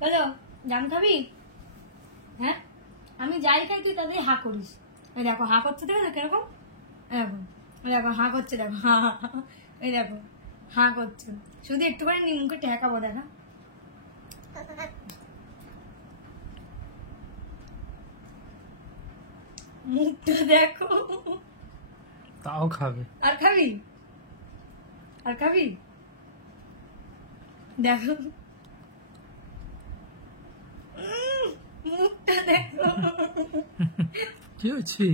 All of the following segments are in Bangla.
বলো জাম খাবি? হ্যাঁ আমি যাই খাই তুই তাদের হা করিস। ওই দেখো হা করছে, দেখো না কিরকম, এরকম ওই দেখো হা করছে, দেখো হা হা, ওই দেখো হা করছে। শুধু একটুখানি নিমকে ঠেকাবো, দেখা মুখটা দেখো। তাও খাবে। আর খাবি? আর খাবি? দেখো মুখটা দেখো। কি হচ্ছে?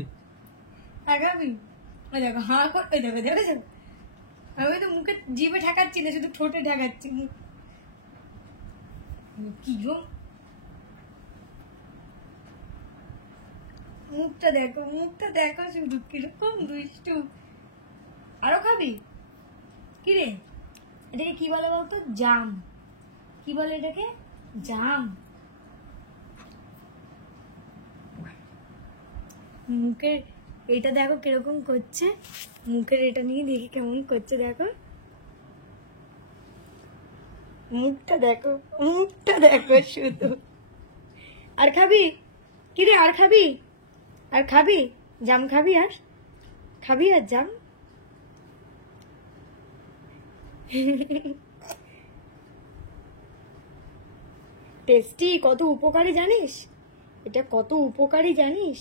আর খাবি? ওই দেখো হা কর, ওই দেখো দেখেছো, আমি তো মুখে জিভে ঠেকাচ্ছি না, শুধু ঠোঁটে ঠেকাচ্ছি। কি গো, মুখটা দেখো, মুখটা দেখো শুধু কিরকম দুষ্টু। আরো খাবি? কি রে এটাকে কি বলে বলতো? জাম। কি বলে এটাকে? জাম। মুখের এটা দেখো কিরকম করছে, মুখের এটা নিয়ে দেখি কেমন করছে, দেখো মুখটা দেখো, মুখটা দেখো শুধু। আর খাবি? কি রে আর খাবি? আর খাবি? জাম খাবি? আর খাবি আর জাম? টেস্টি, কত উপকারী জানিস? এটা কত উপকারী জানিস?